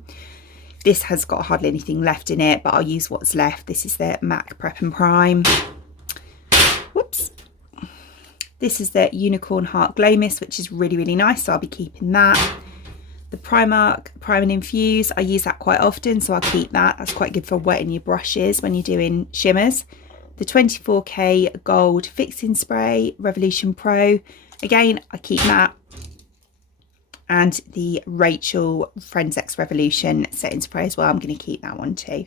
This has got hardly anything left in it, but I'll use what's left. This is the MAC Prep and Prime. Whoops. This is the Unicorn Heart Glow Mist, which is really, really nice, so I'll be keeping that. The Primark Prime and Infuse, I use that quite often, so I'll keep that. That's quite good for wetting your brushes when you're doing shimmers. The 24K Gold Fixing Spray, Revolution Pro. Again, I keep that. And the Rachel Friends X Revolution Setting Spray as well. I'm going to keep that one too.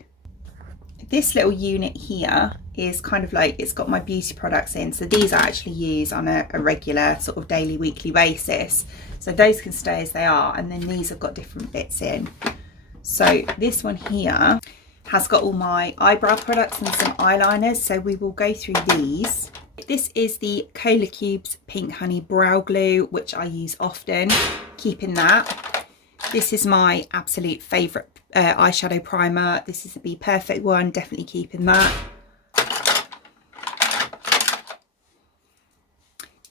This little unit here is kind of like, it's got my beauty products in. So these I actually use on a regular sort of daily, weekly basis. So those can stay as they are. And then these have got different bits in. So this one here has got all my eyebrow products and some eyeliners. So we will go through these. This is the Cola Cubes Pink Honey Brow Glue, which I use often, keeping that. This is my absolute favourite eyeshadow primer. This is the Be Perfect one, definitely keeping that.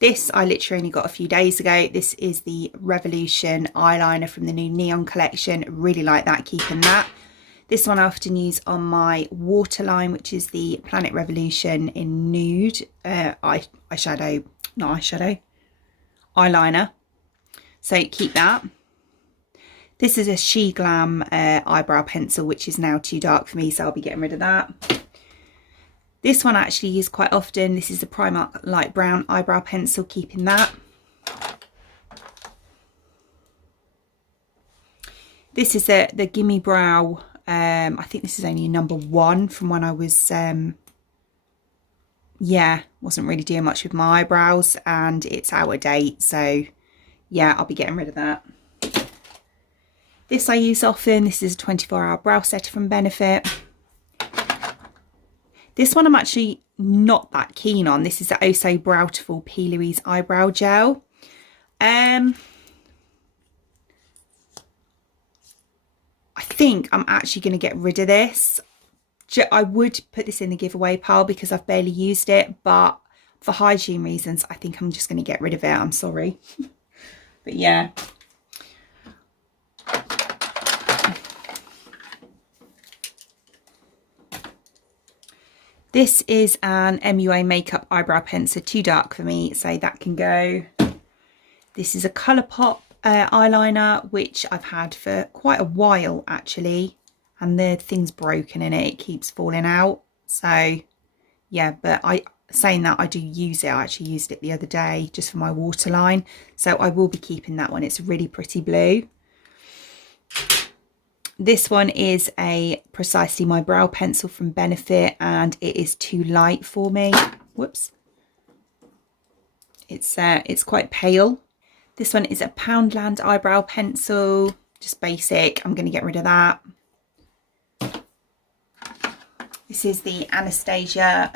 This I literally only got a few days ago. This is the Revolution eyeliner from the new Neon collection. Really like that, keeping that. This one I often use on my waterline, which is the Planet Revolution in Nude eyeshadow, not eyeshadow, eyeliner. So keep that. This is a She Glam eyebrow pencil, which is now too dark for me, so I'll be getting rid of that. This one I actually use quite often. This is the Primark Light Brown eyebrow pencil, keeping that. This is the Gimme Brow. I think this is only number 1 from when I was, yeah, wasn't really doing much with my eyebrows, and it's out of date. So yeah, I'll be getting rid of that. This I use often. This is a 24-hour brow setter from Benefit. This one I'm actually not that keen on. This is the Oh So Browtiful Peelerese Eyebrow Gel. I think I'm actually going to get rid of this. I would put this in the giveaway pile because I've barely used it, but for hygiene reasons, I think I'm just going to get rid of it. I'm sorry. But yeah. This is an MUA Makeup Eyebrow Pencil, too dark for me, so that can go. This is a Colourpop eyeliner, which I've had for quite a while actually, and the thing's broken in it. It keeps falling out. So yeah, but saying that, I do use it. I actually used it the other day just for my waterline, so I will be keeping that one. It's a really pretty blue. This one is a Precisely My Brow Pencil from Benefit, and it is too light for me. Whoops. It's quite pale. This one is a Poundland Eyebrow Pencil, just basic. I'm going to get rid of that. This is the Anastasia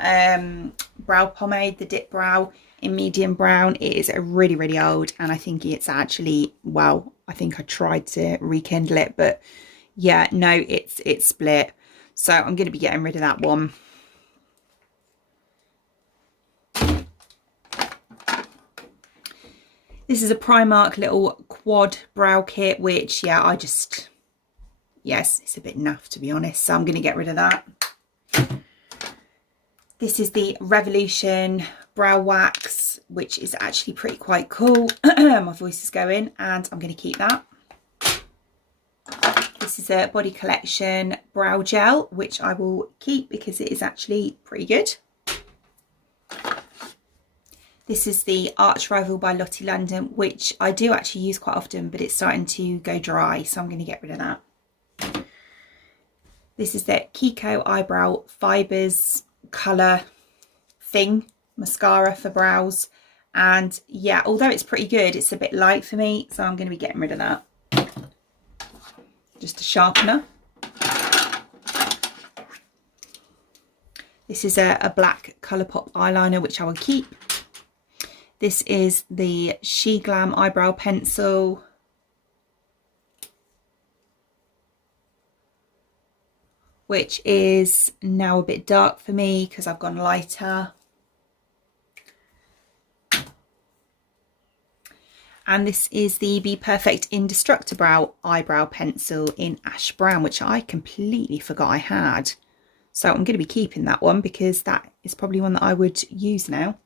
Brow Pomade, the Dip Brow in medium brown. It is really, really old, and I think it's actually, well, I think I tried to rekindle it, but yeah, no, it's split. So I'm going to be getting rid of that one. This is a Primark little quad brow kit, which, yeah, yes, it's a bit naff to be honest. So I'm going to get rid of that. This is the Revolution Brow Wax, which is actually quite cool. My voice is going, and I'm going to keep that. This is a Body Collection Brow Gel, which I will keep because it is actually pretty good. This is the Arch Rival by Lottie London, which I do actually use quite often, but it's starting to go dry, so I'm going to get rid of that. This is the Kiko Eyebrow Fibres Colour Thing Mascara for brows. And yeah, although it's pretty good, it's a bit light for me, so I'm going to be getting rid of that. Just a sharpener. This is a black Colourpop eyeliner, which I will keep. This is the She Glam Eyebrow Pencil. Which is now a bit dark for me because I've gone lighter. And this is the Be Perfect Indestructible Eyebrow Pencil in Ash Brown, which I completely forgot I had. So I'm going to be keeping that one because that is probably one that I would use now.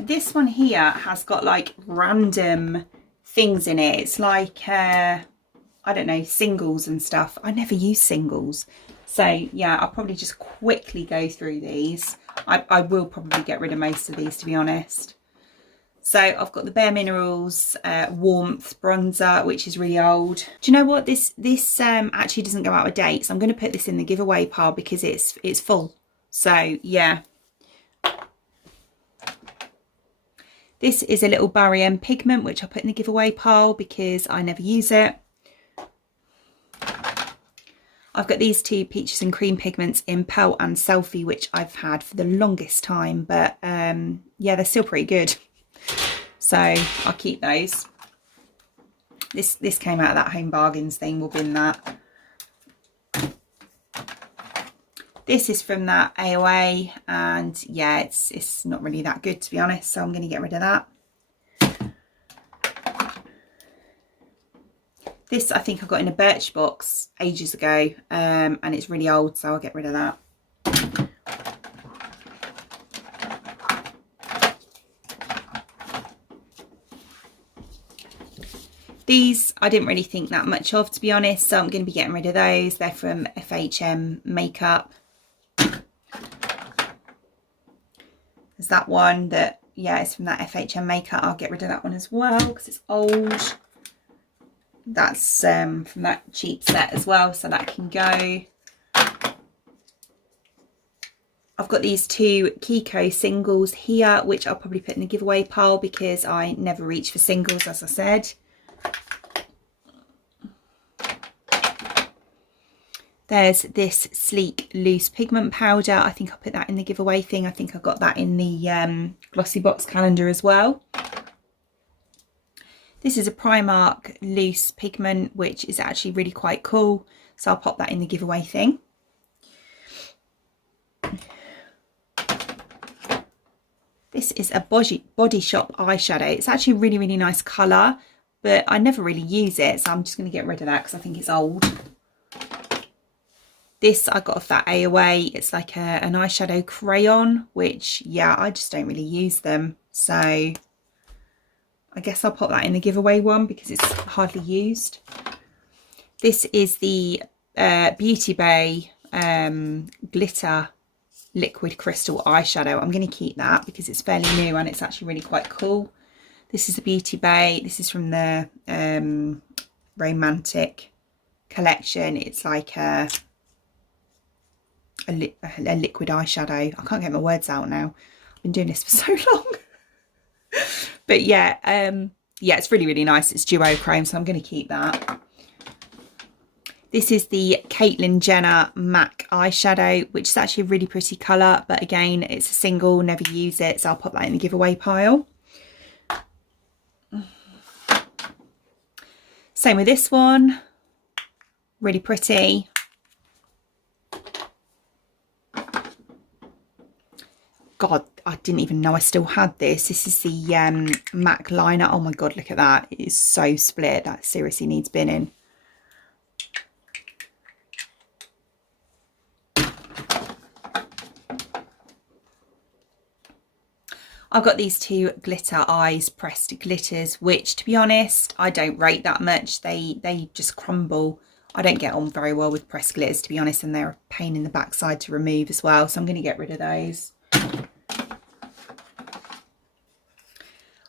This one here has got like random things in it. It's like, I don't know, singles and stuff. I never use singles. So yeah, I'll probably just quickly go through these. I will probably get rid of most of these, to be honest. So I've got the Bare Minerals Warmth Bronzer, which is really old. Do you know what? This actually doesn't go out of date. So I'm going to put this in the giveaway pile because it's full. So yeah. This is a little Barry pigment, which I'll put in the giveaway pile because I never use it. I've got these two Peaches and Cream pigments in Pearl and Selfie, which I've had for the longest time, but yeah, they're still pretty good. So I'll keep those. This came out of that Home Bargains thing, we'll bin that. This is from that AOA, and yeah, it's not really that good, to be honest, so I'm going to get rid of that. This I think I got in a Birchbox ages ago, and it's really old, so I'll get rid of that. These I didn't really think that much of, to be honest, so I'm going to be getting rid of those. They're from FHM Makeup. There's that one that, yeah, it's from that FHM Makeup. I'll get rid of that one as well because it's old. That's from that cheap set as well, so that can go. I've got these two Kiko singles here, which I'll probably put in the giveaway pile because I never reach for singles, as I said. There's this Sleek Loose Pigment Powder. I think I'll put that in the giveaway thing. I think I got that in the Glossy Box calendar as well. This is a Primark loose pigment, which is actually really quite cool. So I'll pop that in the giveaway thing. This is a Body Shop eyeshadow. It's actually a really, really nice colour, but I never really use it. So I'm just going to get rid of that because I think it's old. This I got off that AOA. It's like an eyeshadow crayon, which, yeah, I just don't really use them. So I guess I'll pop that in the giveaway one because it's hardly used. This is the Beauty Bay glitter liquid crystal eyeshadow. I'm going to keep that because it's fairly new and it's actually really quite cool. This is the Beauty Bay. This is from the Romantic collection. It's like a liquid eyeshadow. I can't get my words out now. I've been doing this for so long. But yeah, yeah, it's really, really nice. It's duochrome, so I'm going to keep that. This is the Caitlyn Jenner MAC eyeshadow, which is actually a really pretty colour. But again, it's a single, never use it. So I'll pop that in the giveaway pile. Same with this one. Really pretty. God, I didn't even know I still had this. This is the MAC liner. Oh my God, look at that. It is so split. That seriously needs binning. I've got these two Glitter Eyes pressed glitters, which, to be honest, I don't rate that much. They just crumble. I don't get on very well with pressed glitters, to be honest, and they're a pain in the backside to remove as well. So I'm going to get rid of those.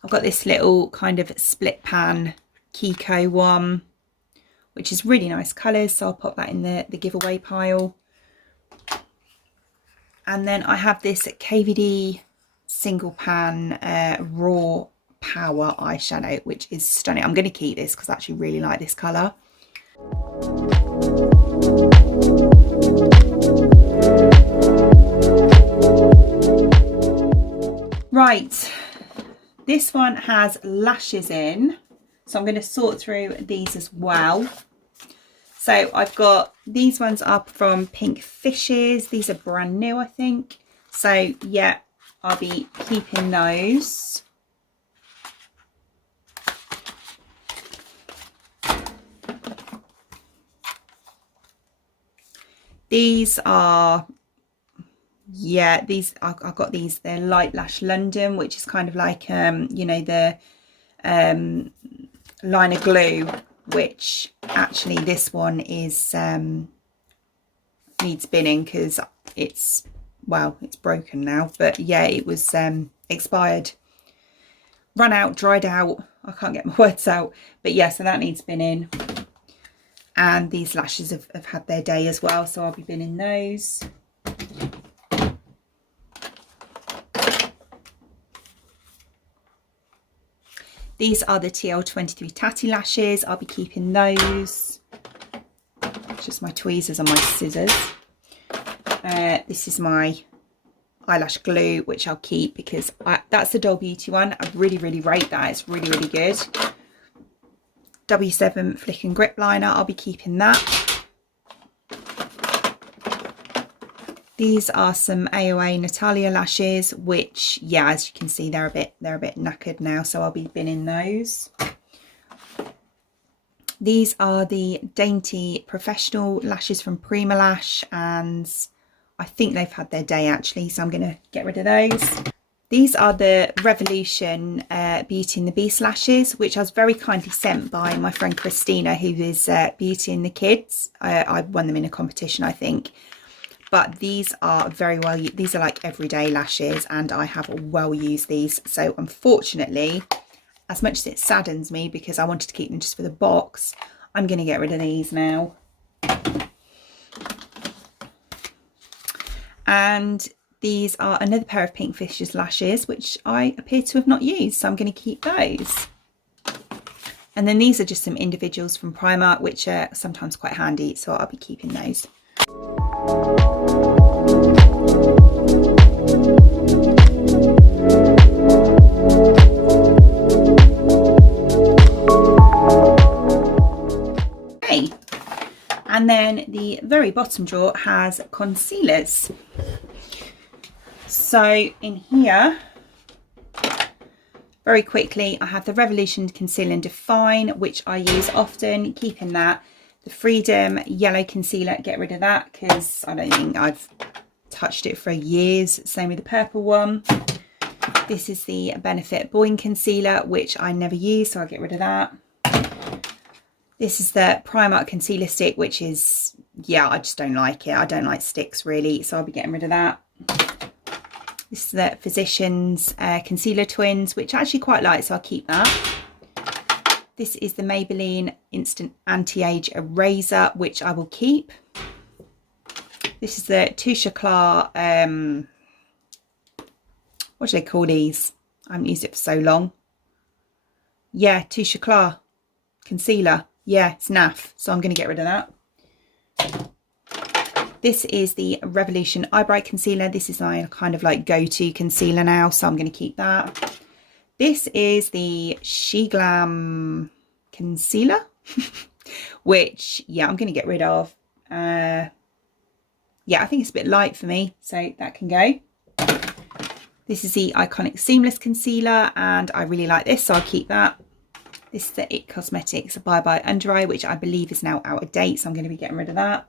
I've got this little kind of split pan Kiko one, which is really nice colours. So I'll pop that in the giveaway pile. And then I have this KVD single pan raw power eyeshadow, which is stunning. I'm going to keep this because I actually really like this colour. Right, this one has lashes in, so I'm going to sort through these as well. So I've got, these ones are from Pink Fishes. These are brand new, I think. So yeah, I'll be keeping those. These are, yeah, these I've got these. They're Light Lash London, which is kind of like you know, the liner glue, which actually this one is needs binning because it's, well, it's broken now. But yeah, it was expired, run out, dried out. I can't get my words out. But yeah, so that needs binning. And these lashes have had their day as well, so I'll be binning those. These are the TL23 Tatty lashes. I'll be keeping those. It's just my tweezers and my scissors. This is my eyelash glue, which I'll keep because that's the Doll Beauty one. I really, really rate that. It's really, really good. W7 Flick and Grip liner. I'll be keeping that. These are some AOA Natalia lashes, which, yeah, as you can see, they're a bit knackered now, so I'll be binning those. These are the Dainty Professional lashes from Prima Lash, and I think they've had their day actually, so I'm going to get rid of those. These are the Revolution Beauty and the Beast lashes, which I was very kindly sent by my friend Christina, who is Beauty and the Kids. I won them in a competition, I think. But these are very well, these are like everyday lashes, and I have well used these. So unfortunately, as much as it saddens me because I wanted to keep them just for the box, I'm going to get rid of these now. And these are another pair of Pink Fishes lashes, which I appear to have not used, so I'm going to keep those. And then these are just some individuals from Primark, which are sometimes quite handy, so I'll be keeping those. the very bottom drawer has concealers. So in here, very quickly, I have the Revolution Conceal and Define, which I use often, keeping that. The Freedom Yellow Concealer, get rid of that because I don't think I've touched it for years. Same with the purple one. This is the Benefit Boing Concealer, which I never use, so I'll get rid of that. This is the Primark Concealer Stick, which is, yeah, I just don't like it. I don't like sticks really, so I'll be getting rid of that. This is the Physicians Concealer Twins, which I actually quite like, so I'll keep that. This is the Maybelline Instant Anti-Age Eraser, which I will keep. This is the Touche Eclat, what do they call these? I haven't used it for so long. Yeah, Touche Eclat concealer. Yeah, it's naff, so I'm going to get rid of that. This is the Revolution Eye Bright Concealer. This is my kind of like go-to concealer now, so I'm going to keep that. This is the She Glam Concealer, which, yeah, I'm going to get rid of. Yeah, I think it's a bit light for me, so that can go. This is the Iconic Seamless Concealer, and I really like this, so I'll keep that. This is the IT Cosmetics Bye Bye Under Eye, which I believe is now out of date, so I'm going to be getting rid of that.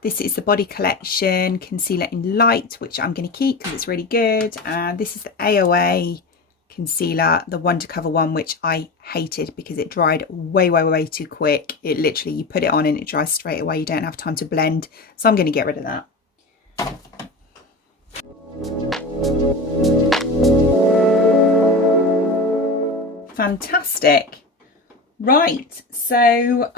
This is the Body Collection Concealer in Light, which I'm going to keep because it's really good. And this is the AOA Concealer, the Wonder Cover one, which I hated because it dried way too quick. It literally, you put it on and it dries straight away. You don't have time to blend. So I'm going to get rid of that. Fantastic. Right, so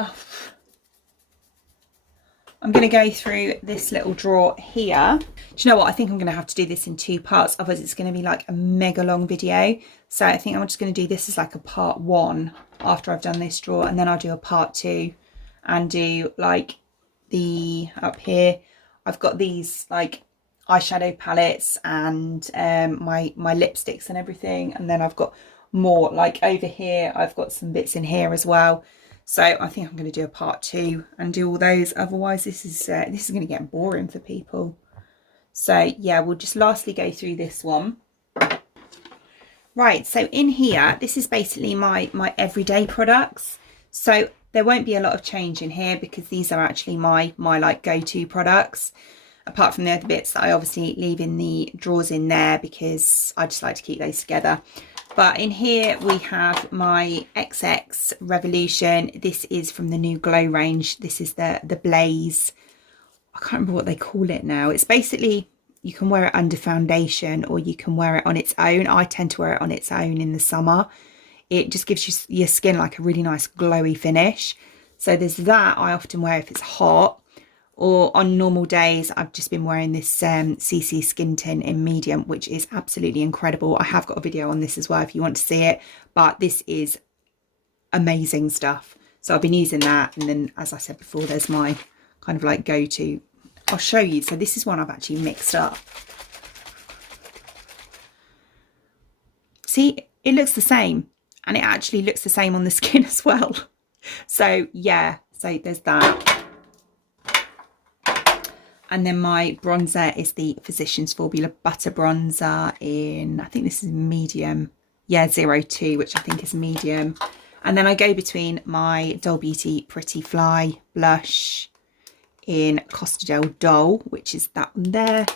I'm going to go through this little drawer here. Do you know what? I think I'm going to have to do this in 2 parts. Otherwise, it's going to be like a mega long video. So I think I'm just going to do this as like a part 1 after I've done this drawer. And then I'll do a part 2 and do like the, up here, I've got these like eyeshadow palettes and my lipsticks and everything. And then I've got more like over here. I've got some bits in here as well. So I think I'm going to do a part 2 and do all those. Otherwise, this is going to get boring for people. So yeah, we'll just lastly go through this one. Right, so in here, this is basically my everyday products. So there won't be a lot of change in here because these are actually my like go-to products. Apart from the other bits that I obviously leave in the drawers in there because I just like to keep those together. But in here we have my XX Revolution. This is from the new Glow range. This is the Blaze. I can't remember what they call it now. It's basically, you can wear it under foundation or you can wear it on its own. I tend to wear it on its own in the summer. It just gives your skin like a really nice glowy finish. So there's that I often wear if it's hot. Or on normal days, I've just been wearing this CC Skin Tint in medium, which is absolutely incredible. I have got a video on this as well if you want to see it, but this is amazing stuff. So I've been using that. And then, as I said before, there's my kind of like go-to. I'll show you. So this is one I've actually mixed up. See, it looks the same, and it actually looks the same on the skin as well. So yeah, so there's that. And then my bronzer is the Physicians Formula Butter Bronzer in, I think this is medium. Yeah, 02, which I think is medium. And then I go between my Doll Beauty Pretty Fly blush in Costa del Dol, which is that one there,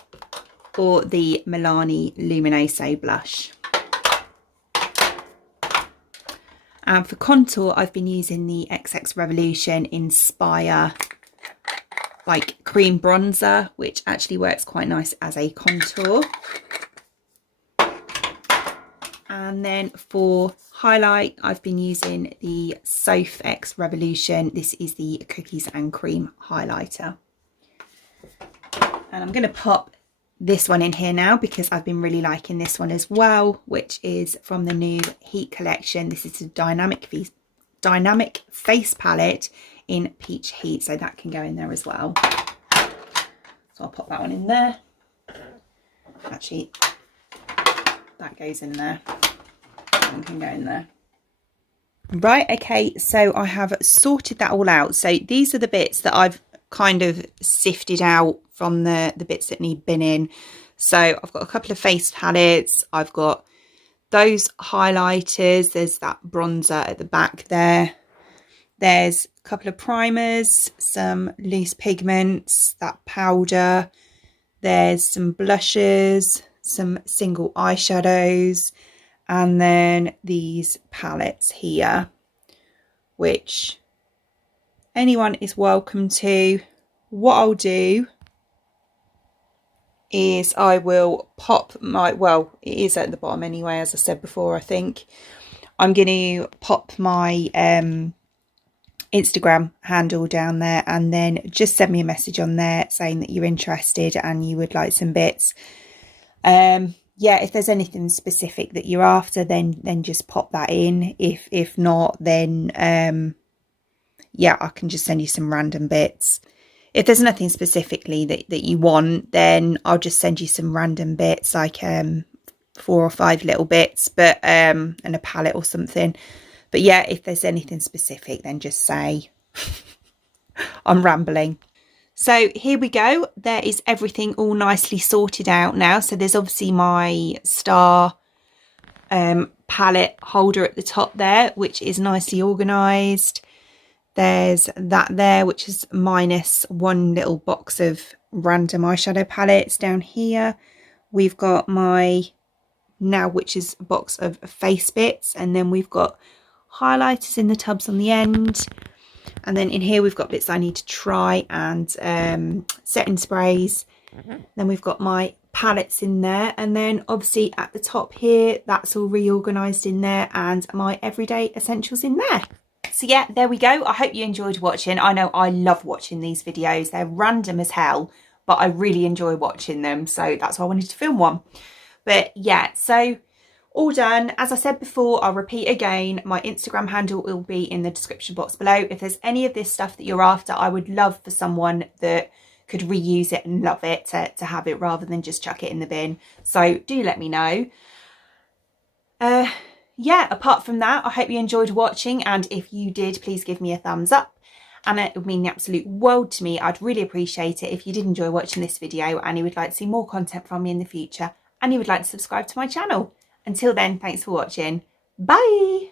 or the Milani Luminose blush. And for contour, I've been using the XX Revolution Inspire like cream bronzer, which actually works quite nice as a contour. And then for highlight, I've been using the Soph X Revolution. This is the Cookies and Cream highlighter. And I'm going to pop this one in here now because I've been really liking this one as well, which is from the new Heat collection. This is a dynamic face palette in Peach Heat, so that can go in there as well. So I'll pop that one in there. Actually, that goes in there. That one can go in there. Right, okay, so I have sorted that all out. So these are the bits that I've kind of sifted out from the bits that need binning. So I've got a couple of face palettes, I've got those highlighters, there's that bronzer at the back there. There's a couple of primers, some loose pigments, that powder. There's some blushes, some single eyeshadows, and then these palettes here, which anyone is welcome to. What I'll do is I will pop my, well, it is at the bottom anyway, as I said before. I think I'm going to pop my Instagram handle down there, and then just send me a message on there saying that you're interested and you would like some bits. Yeah, if there's anything specific that you're after, then just pop that in. If not, then yeah, I can just send you some random bits. If there's nothing specifically that you want, then I'll just send you some random bits, like 4 or 5 little bits, but and a palette or something. But yeah, if there's anything specific, then just say. I'm rambling. So here we go. There is everything all nicely sorted out now. So there's obviously my star palette holder at the top there, which is nicely organised. There's that there, which is minus one little box of random eyeshadow palettes down here. We've got my now, which is a box of face bits, and then we've got highlighters in the tubs on the end. And then in here we've got bits I need to try, and setting sprays. Then we've got my palettes in there, and then obviously at the top here, that's all reorganised in there, and my everyday essentials in there. So yeah, there we go. I hope you enjoyed watching. I know I love watching these videos. They're random as hell, but I really enjoy watching them. So that's why I wanted to film one. But yeah, so all done. As I said before, I'll repeat again, my Instagram handle will be in the description box below. If there's any of this stuff that you're after, I would love for someone that could reuse it and love it to have it rather than just chuck it in the bin. So do let me know. Yeah, apart from that, I hope you enjoyed watching, and if you did, please give me a thumbs up, and it would mean the absolute world to me. I'd really appreciate it if you did enjoy watching this video and you would like to see more content from me in the future, and you would like to subscribe to my channel. Until then, thanks for watching. Bye!